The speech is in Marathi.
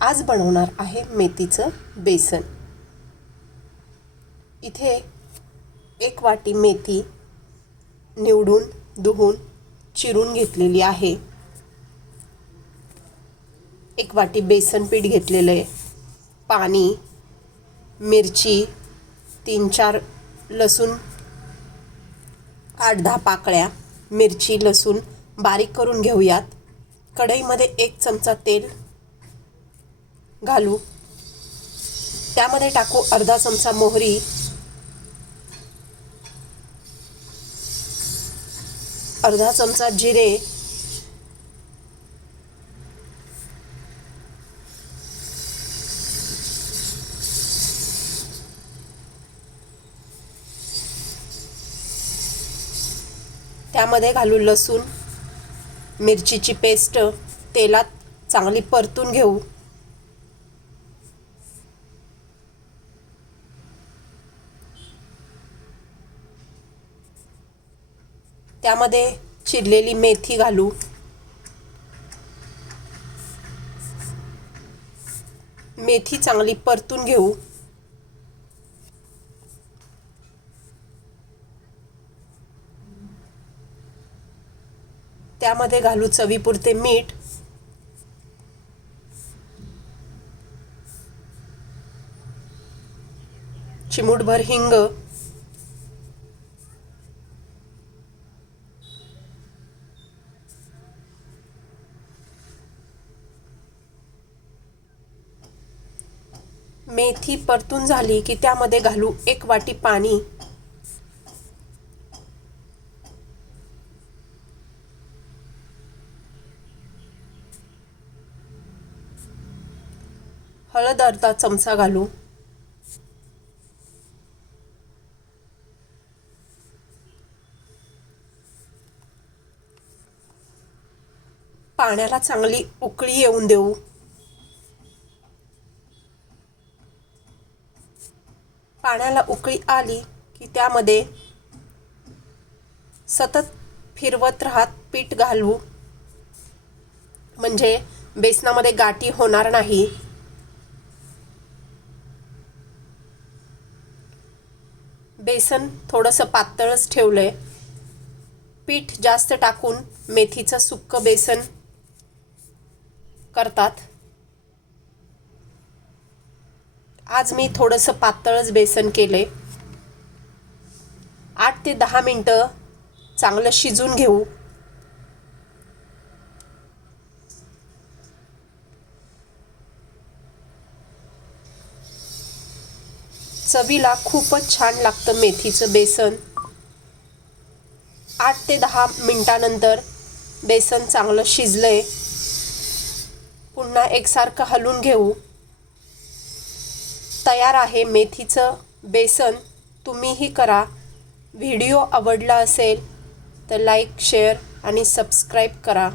आज बनवणार आहे मेथीचं बेसन। इथे 1 वाटी मेथी निवडून धुवून चिरून घेतलेली आहे। 1 वाटी बेसन पीठ घेतलेलं आहे, पाणी, मिरची, 3-4 लसूण, 8-10 पाकळ्या मिरची लसूण बारीक करून घेऊयात। कढईमध्ये 1 चमचा तेल घालू, त्यामध्ये टाकू अर्धा चमचा मोहरी, अर्धा चमचा जिरे, त्यामध्ये घालू लसूण मिरचीची पेस्ट, तेलात चांगली परतून घेऊ। त्यामध्ये चिरलेली मेथी घालू, मेथी चांगली परतून घेऊ। त्यामध्ये घालू चवीपुरते मीठ, चिमूटभर हिंग, मेथी परतून झाली की त्यामध्ये घालू 1 वाटी पाणी, हळद अर्धा चमचा घालू, पाण्याला चांगली उकळी येऊन देऊ। पाण्याला उकळी आली की त्यामध्ये सतत फिरवत राहत पीठ घालू, म्हणजे बेसनामध्ये गाठी होणार नाही। बेसन थोडंसं पातळच ठेवलंय, पीठ जास्त टाकून मेथीचं सुक्कं बेसन करतात। आज मी थोडंसं पातळच बेसन केले। 8 ते 10 मिनिटं चांगलं शिजून घेऊ। चवीला खूपच छान लागतं मेथीचं बेसन। 8 ते 10 मिनिटानंतर बेसन चांगलं शिजलंय, पुन्हा एकसारखं हलवून घेऊ। तयार आहे मेथीचं बेसन। तुम्हीही करा। व्हिडिओ आवडला असेल तर लाईक, शेअर आणि सबस्क्राईब करा।